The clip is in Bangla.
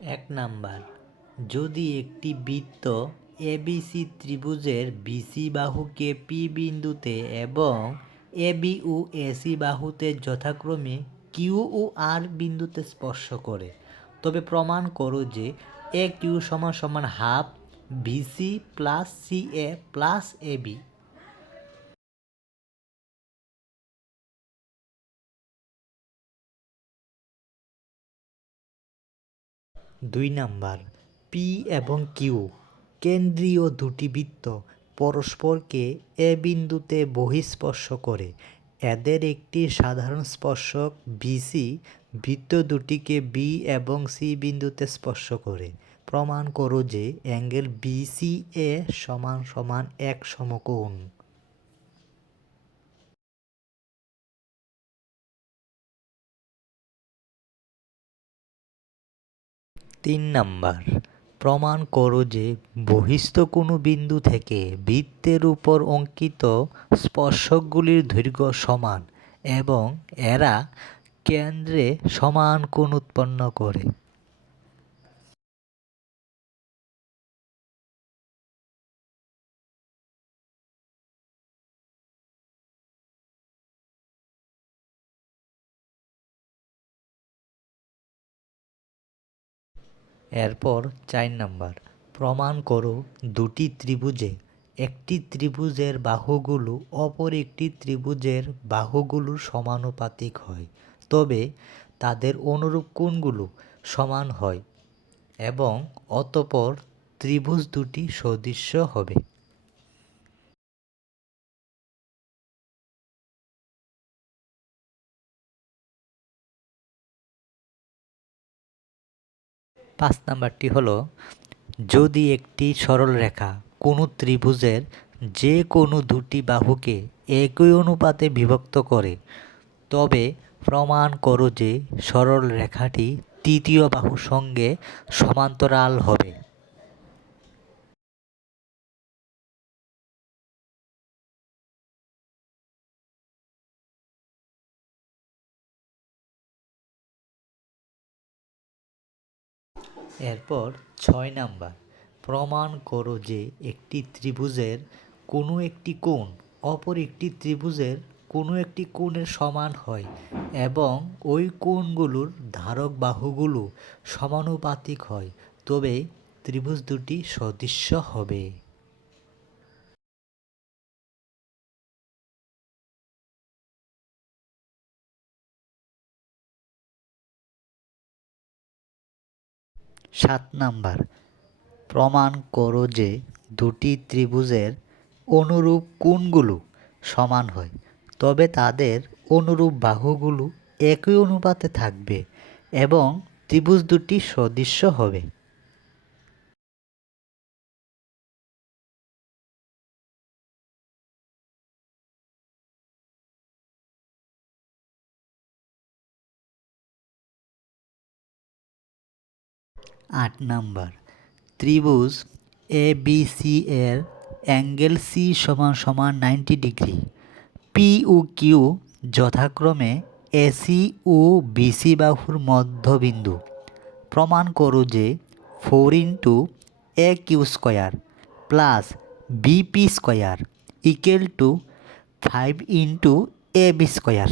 1 নাম্বার, যদি একটি বৃত্ত এবিসি ত্রিভুজের বিসি বাহুকে পি বিন্দুতে এবং এবি ও এসি বাহুতে যথাক্রমে কিউ ও আর বিন্দুতে স্পর্শ করে, তবে প্রমাণ করো যে এ কিউ সমান সমান হাফ বিসি প্লাস সি এ প্লাস এবি। 2 নাম্বার, পি এবং কিউ কেন্দ্রীয় দুটি বৃত্ত পরস্পরকে এ বিন্দুতে বহিঃস্পর্শ করে। এদের একটি সাধারণ স্পর্শক বিসি বৃত্ত দুটিকে বি এবং সি বিন্দুতে স্পর্শ করে। প্রমাণ করো যে অ্যাঙ্গেল বিসি এ সমান সমান এক সমকোণ। 3 নাম্বার, প্রমাণ করো যে বহিস্থ কোনো বিন্দু থেকে বৃত্তের উপর অঙ্কিত স্পর্শকগুলির দৈর্ঘ্য সমান এবং এরা কেন্দ্রে সমান কোণ উৎপন্ন করে। 4 নাম্বার, প্রমাণ করো দুটি ত্রিভুজে একটি ত্রিভুজের বাহুগুলো অপর একটি ত্রিভুজের বাহুগুলোর সমানুপাতিক হয়, তবে তাদের অনুরূপ কোণগুলো সমান হয় এবং অতঃপর ত্রিভুজ দুটি সদৃশ হবে। 5 নাম্বারটি হলো, যদি একটি সরলরেখা কোনো ত্রিভুজের যে কোনো দুটি বাহুকে একই অনুপাতে বিভক্ত করে, তবে প্রমাণ করো যে সরলরেখাটি তৃতীয় বাহুর সঙ্গে সমান্তরাল হবে। 6 নাম্বার, প্রমাণ করো যে একটি ত্রিভুজের কোনো একটি কোণ অপর একটি ত্রিভুজের কোনো একটি কোণের সমান হয় এবং ওই কোণগুলোর ধারক বাহুগুলো সমানুপাতিক হয়, তবে ত্রিভুজ দুটি সদৃশ হবে। 7 নাম্বার, প্রমাণ করো যে দুটি ত্রিভুজের অনুরূপ কোণগুলো সমান হয়, তবে তাদের অনুরূপ বাহুগুলো একই অনুপাতে থাকবে এবং ত্রিভুজ দুটি সদৃশ হবে। 8 নাম্বার, ত্রিভুজ এ বি সি এর অ্যাঙ্গেল সি সমান সমান 90 ডিগ্রি। পি ও কিউ যথাক্রমে এসি ও বিসি বাহুর মধ্যবিন্দু। প্রমাণ করো যে 4 into A Q square plus BP square equal to 5 into A B square.